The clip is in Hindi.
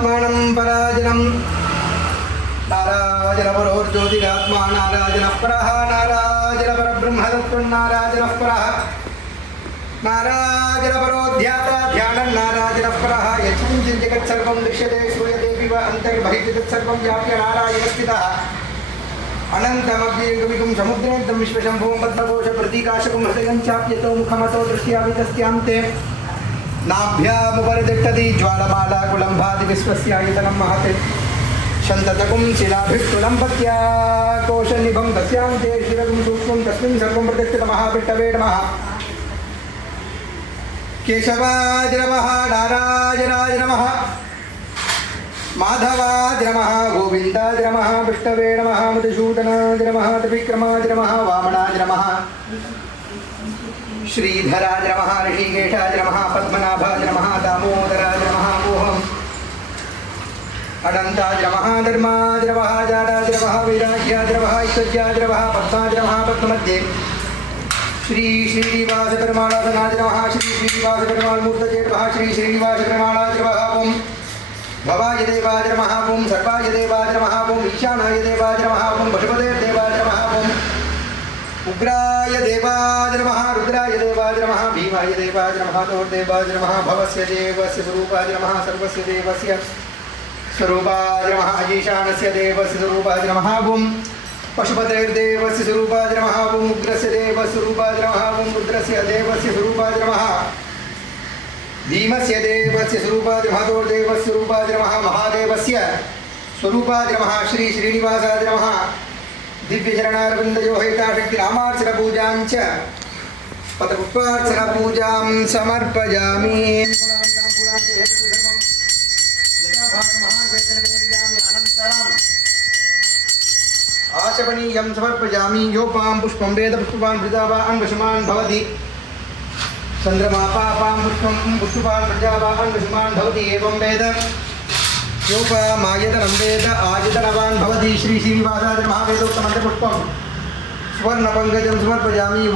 नारायणात्मानं पराजनं नारायणपरोर्ज्योतिरात्मा नारायणः परः नारायणपरब्रह्मतत्त्वं नारायणः परः नारायणपरोऽध्याता ध्यानं नारायणः परः यच्छं जगत्सर्वं दृश्यते श्रूयते विव अन्तर्बहिर्जगत्सर्वं व्याप्य नारायणस्थितः अनन्तमव्ययगमिकं समुद्रमिदं विश्वशम्भुं पद्मकोश प्रतीकाशकं हृदयं चाप्यतो मुखमतो दृष्ट्यावितस्त्यान्ते नाभ्यामुपरितिष्ठति ज्वालमाला कुलम्भाति विश्वस्यायतनं महते शन्ततकुं शिलाभिष्टुलं पत्या कोशनिभं तस्यान्ते शिरगुं सूक्ष्मं तस्मिन् सर्वं प्रतिष्ठितमहाविष्टवे नमः केशवाय नमः नारायणाय नमः माधवाय नमः गोविन्दाय नमः विष्णवे नमः मधुसूदनाय नमः त्रिविक्रमाय नमः वामनाय नमः श्रीधराय नमः ऋषिकेशाय नमः पद्मनाभाय नमः दामोदराय नमः मोहम् अनन्ताय नमः धर्माय नमः जाडाय नमः वैराग्याय नमः ऐश्वर्याय नमः पद्माय नमः पद्ममध्ये श्री श्रीनिवास परमाणाय नमः श्री श्रीनिवास परमाणमूर्तये नमः श्री श्रीनिवास परमाणाय नमः ओम भवाय देवाय नमः ओम सर्वाय देवाय नमः ओम ईशानाय देवाय नमः ओम पशुपते देवाय नमः ओम उग्राय देवाय नमः रुद्राय देवाय नमः भीमाय देवाय नमः देवाय नमः भवस्य देवस्य स्वरूपाय नमः सर्वस्य देवस्य स्वरूपाय नमः ईशानस्य देवस्य स्वरूपाय नमः ओम पशुपतेर्देवस्य स्वरूपाय नमः ओम उग्रस्य देवस्य स्वरूपाय नमः ओम रुद्रस्य देवस्य स्वरूपाय नमः भीमस्य देवस्य स्वरूपाय नमः देवस्य स्वरूपाय नमः महादेवस्य स्वरूपाय नमः श्री श्रीनिवासाय नमः दिव्यचरणारविन्दयोहिताशक्ति रामार्चन पूजां च पदपुष्पार्चन पूजां समर्पयामि आचमनीयं समर्पयामि योपां पुष्पं वेद पुष्पवान् वृजावान् वशमान् भवति चंद्रमा पापां पुष्पं पुष्पवान् वृजावान् वशमान् भवति एवं वेद योपामायतनं वेद आयतनवान् भवति श्री श्रीनिवासाय नमः वेदोक्तमन्त्रपुष्पं स्वर्णपङ्कजं समर्पयामि।